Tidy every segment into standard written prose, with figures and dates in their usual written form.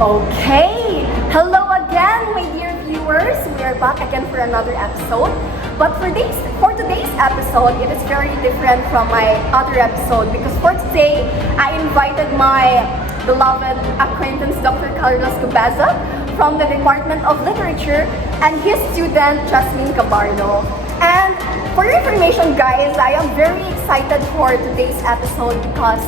Okay, hello again, my dear viewers. We are back again for another episode. But for today's episode, it is very different from my other episode because for today, I invited my beloved acquaintance, Dr. Carlos Cabeza, from the Department of Literature, and his student, Jasmin Cabardo. And for your information, guys, I am very excited for today's episode because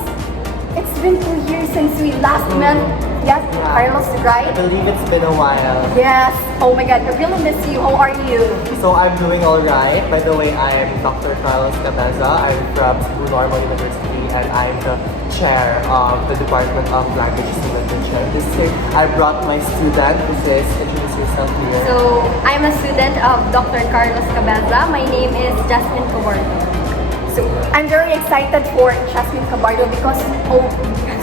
it's been 2 years since we last met. Yes, Carlos, right? I believe it's been a while. Yes. Oh my God, I really miss you. How are you? So I'm doing alright. By the way, I'm Dr. Carlos Cabeza. I'm from Cebu Normal University and I'm the chair of the Department of Languages and Literature. This year, I brought my student who says, introduce yourself here. So, I'm a student of Dr. Carlos Cabeza. My name is Jasmin Cabardo. So I'm very excited for Jasmin Cabardo because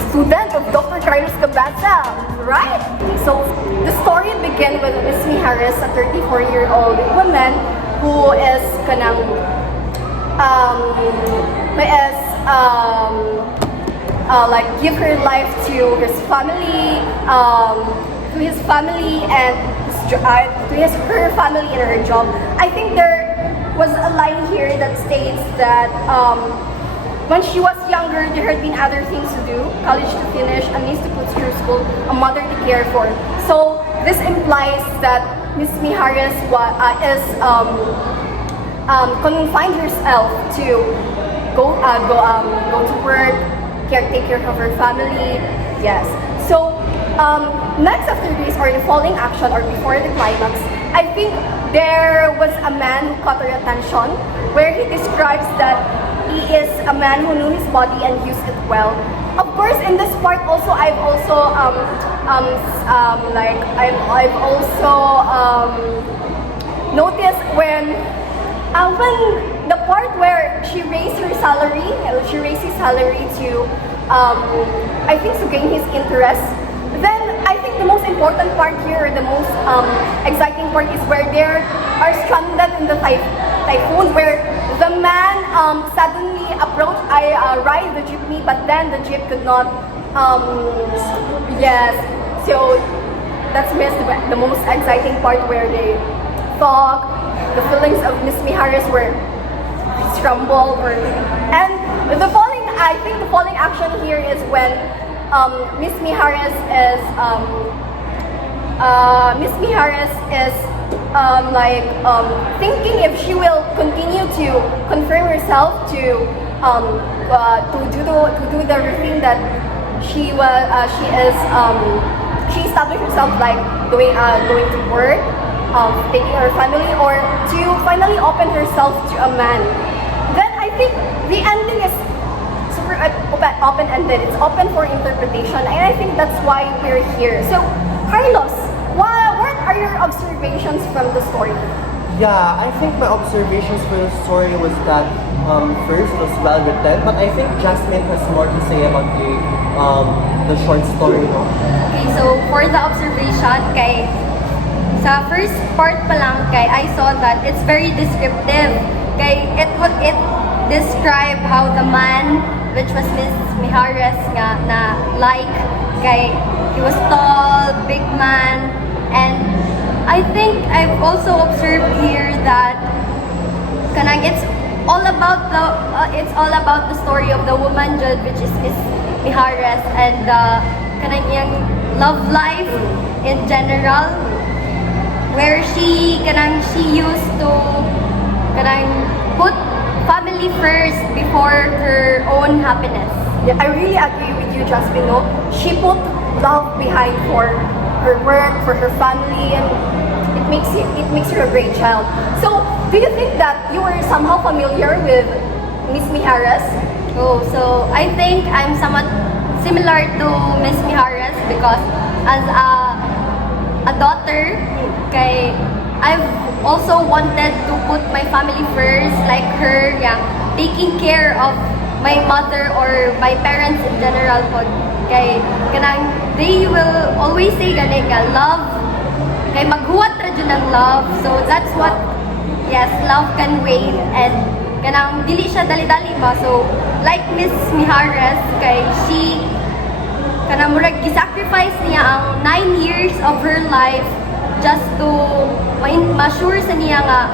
student of Dr. Carlos Cabeza, right? So the story began with Miss Mijares, a 34-year-old woman who is like give her life to his family, and her family and her job. I think there was a line here that states that when she was younger, there had been other things to do, college to finish, a niece to put through school, a mother to care for. So this implies that Miss Mijares confined herself to go to work, take care of her family. Yes. So next after this, or the following action, or before the climax, I think there was a man who caught her attention, where he describes that he is a man who knew his body and used it well. Of course, in this part also, I've also noticed when the part where she raised his salary to I think to gain his interest. Then I think the most important part here, the most exciting part, is where they are stranded in the typhoon, where the man suddenly approached. I ride the jeepney, but then the jeep could not. Yes, so that's the most exciting part where they talk. The feelings of Miss Mijares were scrambled, and the following. I think the following action here is when Miss Mijares is thinking if she will continue to confirm herself to do the routine that she established herself, like going to work, taking her family, or to finally open herself to a man. Then I think the ending is super open-ended. It's open for interpretation, and I think that's why we're here. So, Carlos, what are your observations from the story? Yeah, I think my observations for the story was that first it was well written, but I think Jasmine has more to say about the short story, no? Okay, so for the observation, sa first part pa lang, I saw that it's very descriptive. It described how the man, which was Miss Mijares he was tall, big man, and I think I've also observed here that it's all about the story of the woman judge, which is Miss Mijares, and yung love life in general, where she used to put family first before her own happiness. Yeah, I really agree with you, Jasmine. No? She put love behind for her work, for her family, and it makes her a great child. So, do you think that you were somehow familiar with Miss Mijares? Oh, so I think I'm somewhat similar to Miss Mijares because as a daughter, I've also wanted to put my family first, like her, taking care of my mother or my parents in general. They will always say love, maghuwat ra dyan ng love. So that's what, yes, love can wait, and dili siya dali-dali ba. So like Miss Mijares, she kanang murag gisacrifice niya ang 9 years of her life just to ma-sure sa niya nga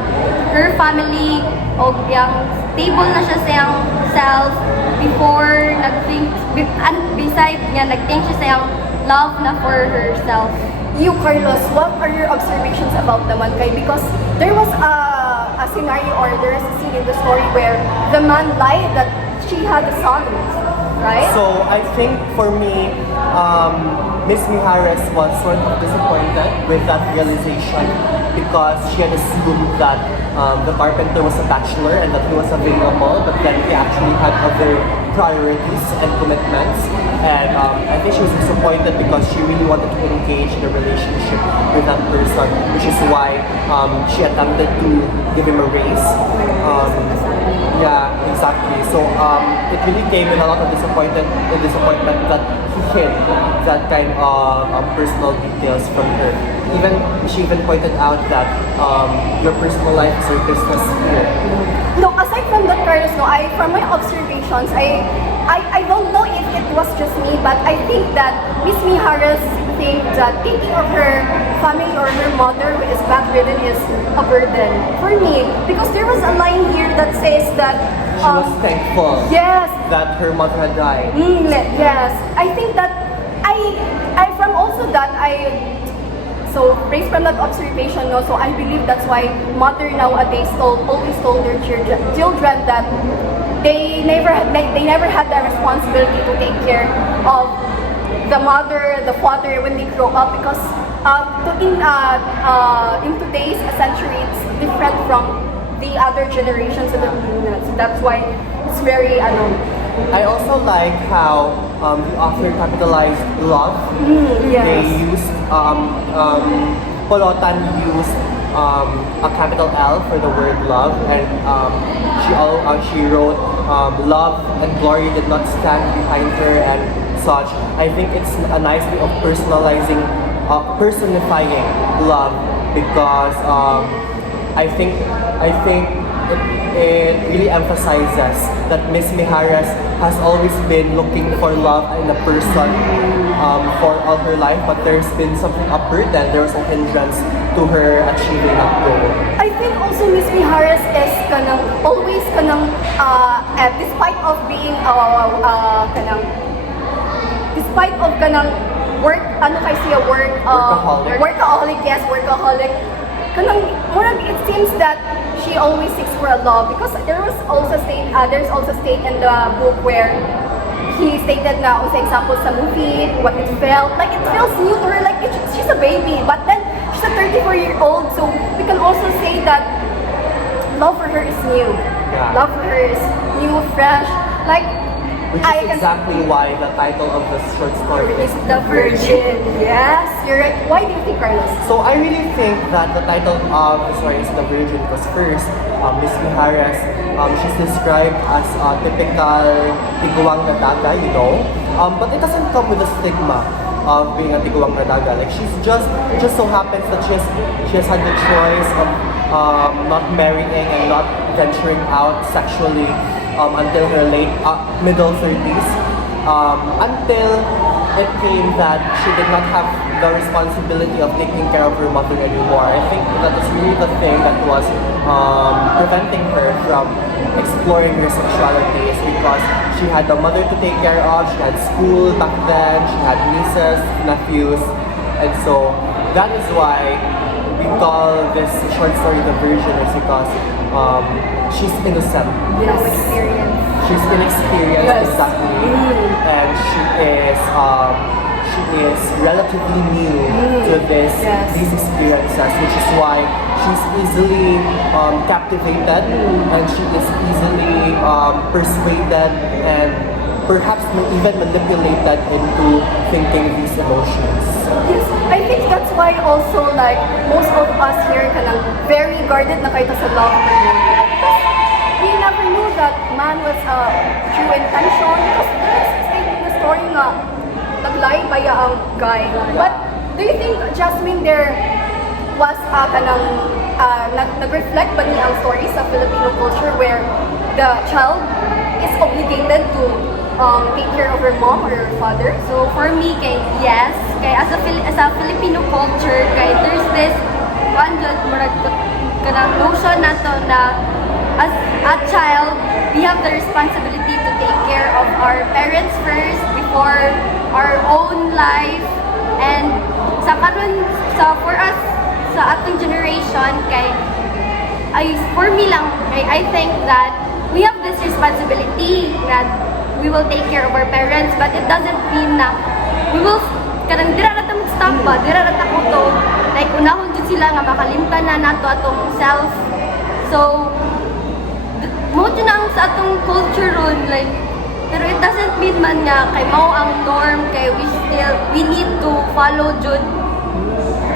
her family o yang stable na siya sa iyang self before nag-think and beside niya nag-think siya sa iyang love na for herself. You, Carlos, what are your observations about naman kay? Because there was a scenario or there's a scene in the story where the man lied that she had a son, right? So I think for me, Miss Mijares was sort of disappointed with that realization because she had assumed that the carpenter was a bachelor and that he was available, but then he actually had other priorities and commitments. And I think she was disappointed because she really wanted to engage in a relationship with that person, which is why she attempted to give him a raise. Yeah, exactly. So it really came with a lot of disappointment that he hid that kind of personal details from her. She even pointed out that your personal life is your business here. No, aside from that, Carlos, no, from my observations, I don't know if it was just me, but I think that Miss Mijares think that taking of her family or her mother who is bedridden is a burden for me, because there was a line here that says that She was thankful yes, that her mother had died. yes, I think that I from also that so based from that observation, no, so I believe that's why mother nowadays always told their children that they never had the responsibility to take care of the mother, the father when they grow up, because in today's century it's different from the other generations of the Filipinos. So that's why it's very I also like how the author capitalized love. yes. They used Polotan used a capital L for the word love, and she wrote love and glory did not stand behind her and such. I think it's a nice way of personifying love, because I think it really emphasizes that Miss Mijares has always been looking for love in a person for all her life, but there's been something upward and there was a hindrance to her achieving that goal. I think also Miss Mijares is always despite of being despite of work workaholic, yes, workaholic. It seems that she always seeks for a love, because there's also state in the book where he stated na, for example, sa movie, what it felt like, it feels new to her, like she's a baby, but then she's a 34-year-old, so we can also say that love for her is new. Yeah. Love for her is new, fresh, like Which is exactly why the title of the short story is The Virgin. Yes, you're right. Why do you think, Carlos? So I really think that the title of the story is The Virgin because first, Miss Mijares, she's described as a typical tiguang na daga, you know. But it doesn't come with the stigma of being a tiguang na daga. Like it just so happens that she has had the choice of not marrying and not venturing out sexually until her middle 30s, until it came that she did not have the responsibility of taking care of her mother anymore. I think that was really the thing that was preventing her from exploring her sexuality, is because she had a mother to take care of, she had school back then, she had nieces, nephews, and so that is why we call this short story The Virgin, is because she's innocent. Yes. She's inexperienced, Yes. exactly, and she is relatively new to these experiences, which is why she's easily captivated, and she is easily persuaded and perhaps even manipulated into thinking these emotions. Yes, I think that's why also like most of us here very guarded na kayo sa love relationship. Because we never knew that man was true intention. Because there's a state in the story nga naglay ba ang guy. But do you think, Jasmine, there was nag-reflect ba niya ang story sa Filipino culture where the child is obligated to take care of her mom or her father? So for me, kay yes, kay as a Filipino culture, kay there's this kanang notion nato na as a child, we have the responsibility to take care of our parents first before our own life. And for us sa atong generation, kay for me lang, I think that we have this responsibility that we will take care of our parents, but it doesn't mean na we will kanang dira na ta mag-stop ba, dira na ta ko to, like unahon jud sila nga makalimtan na nato atong self. So mo jud na ang sa atong culture ron, like, pero it doesn't mean man nga kay mao ang norm, kay we need to follow jud.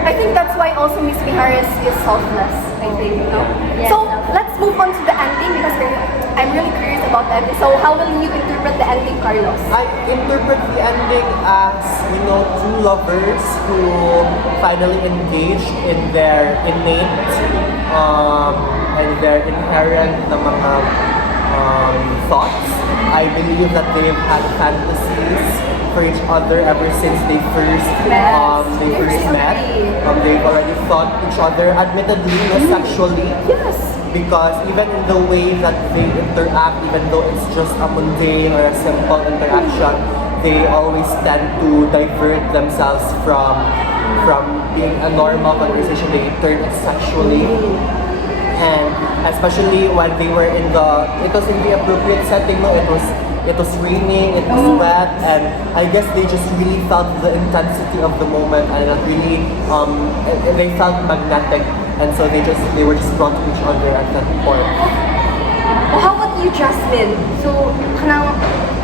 I think that's why also Miss Mijares is selfless, I think, no? Yes, So, selfless. let's move on to the ending because I'm really curious about the ending. So, how will you interpret the ending, Carlos? I interpret the ending as, two lovers who finally engage in their innate and their inherent na mga thoughts. I believe that they've had fantasies for each other ever since they first met. They've already thought each other, admittedly, not sexually. Yes. Because even in the way that they interact, even though it's just a mundane or a simple interaction, they always tend to divert themselves from being a normal conversation. They turn it sexually. And especially when they were it was in the appropriate setting, no? It was raining, it was wet, and I guess they just really felt the intensity of the moment, and it really, they felt magnetic, and so they were just drawn to each other at that point. Well, how about you, Jasmine?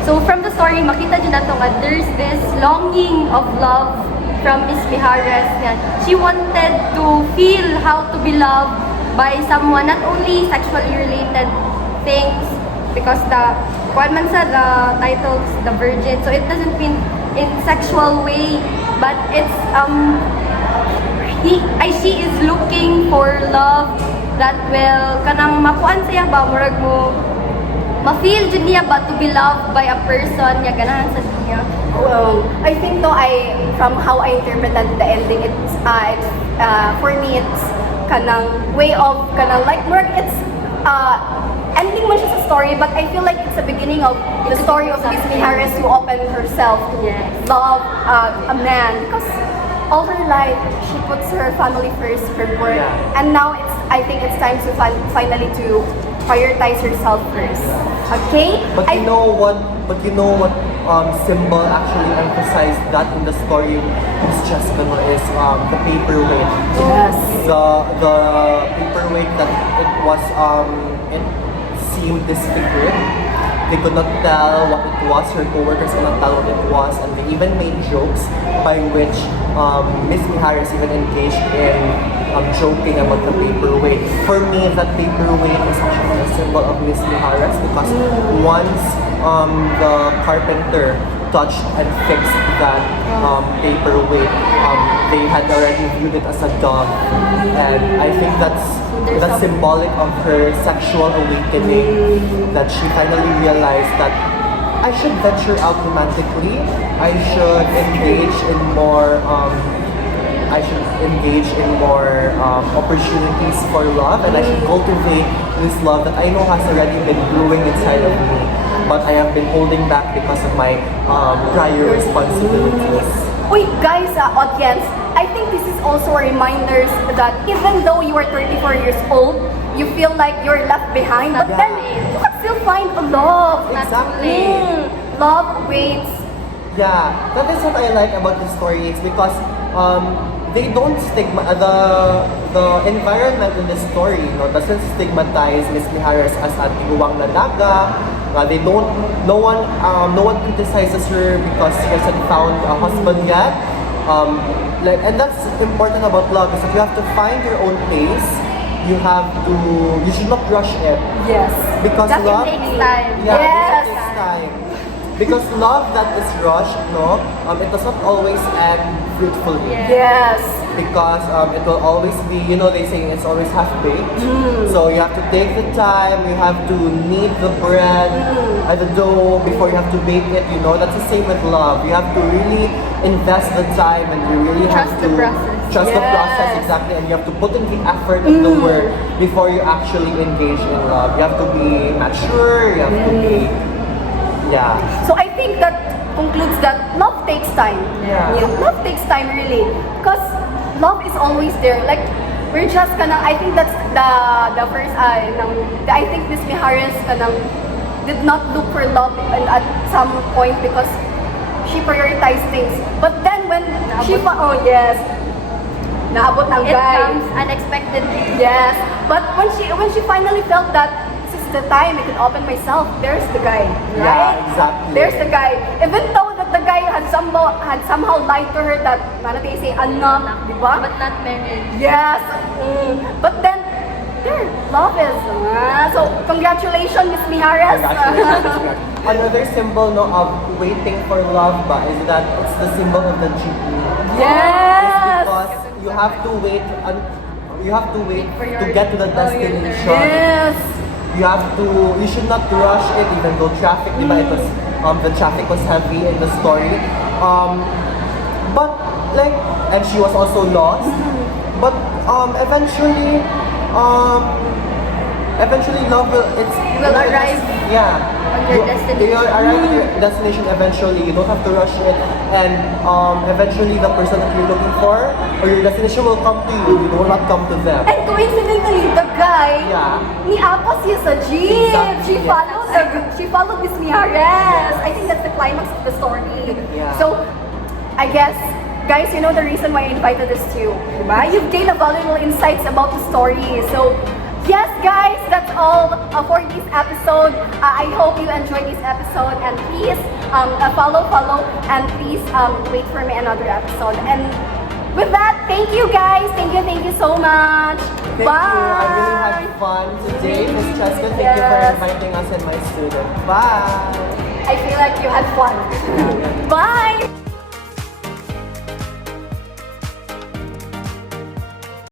So from the story, makita dyan nato nga there's this longing of love from Miss Mijares nga she wanted to feel how to be loved by someone, not only sexually related things, because the titles the virgin, so it doesn't mean in sexual way, but it's she is looking for love that will kanang makuan siya ba, murag mo ma-feel jud niya ba to be loved by a person nga ganahan sa niya. Well, I think from how I interpreted the ending, it's for me it's kanang way of kanang like murag it's ending man siya sa story, but I feel like it's the beginning of the story of Miss Mijares who opened herself to love a man because all her life she puts her family first, her work, and now I think it's time to finally to prioritize herself first. Okay? But you know what symbol actually emphasized that in the story of Cheska is the paperweight. Yes. The paperweight that it was it seemed disfigured. They could not tell what it was, her co-workers could not tell what it was, and they even made jokes by which Miss Mijares even engaged in joking about the paperweight. For me, that paperweight is actually a symbol of Miss Mijares because once the carpenter touched and fixed that paperweight, they had already viewed it as a dog, and I think that's symbolic of her sexual awakening, that she finally realized that I should venture out romantically, I should engage in more opportunities for love, and I should cultivate this love that I know has already been brewing inside of me, but I have been holding back because of my prior responsibilities. Wait, guys, audience, I think this is also a reminder that even though you are 34 years old, you feel like you're left behind, but then you can still find a love. Exactly. Love waits. Yeah, that is what I like about the story. It's because they don't the environment in the story doesn't stigmatize Miss Mijares as a tiguang lalaga. No one criticizes her because she hasn't found a husband yet. And that's important about love, is that you have to find your own pace. You should not rush it. Yes. Because That love takes time. Yeah, Yes. it takes time. Because love that is rushed, no, it does not always end fruitfully. Yes. Because it will always be, they say it's always half-baked. So you have to take the time, you have to knead the bread, the dough before you have to bake it, That's the same with love. You have to really invest the time and you really have Trust to the process. trust the process, exactly, and you have to put in the effort and the work before you actually engage in love. You have to be mature, you have to be, So I think that concludes that love takes time. Yeah. Love takes time really. Because love is always there. Like, we're just I think that's the first, I think Miss Mijares did not look for love at some point because she prioritized things. But then when naabot ng It guy. comes unexpectedly. Yes, but when she finally felt that this is the time I can open myself, there's the guy, right? Yeah, exactly. There's the guy. Even though that the guy had somehow lied to her that they say anak, di ba? But not married. Yes. But then there, love is. So congratulations, Miss Mijares. Congratulations. Another symbol of waiting for love is that it's the symbol of the jeepney. Yes. Because you have to wait to get to the destination. Yes. You should not rush it even though traffic, diba, it was, the traffic was heavy in the story. But and she was also lost. But eventually love will arrive on your destination. You'll arrive at your destination eventually. You don't have to rush it, and eventually the person that you're looking for or your destination will come to you. You will not come to them. And coincidentally, the guy ni Apos is a jeep. Exactly, She followed Miss Mijares. I think that's the climax of the story. Yeah. So, I guess, guys, you know the reason why I invited this to you, diba? You've gained a valuable insights about the story. So, yes, guys, that's all for this episode. I hope you enjoyed this episode, and please follow, and please wait for me another episode. And with that, thank you, guys. Thank you so much. Thank Bye. you. I really had fun today, Miss Cheska. Thank you for Yes. inviting us and my student. Bye. I feel like you had fun.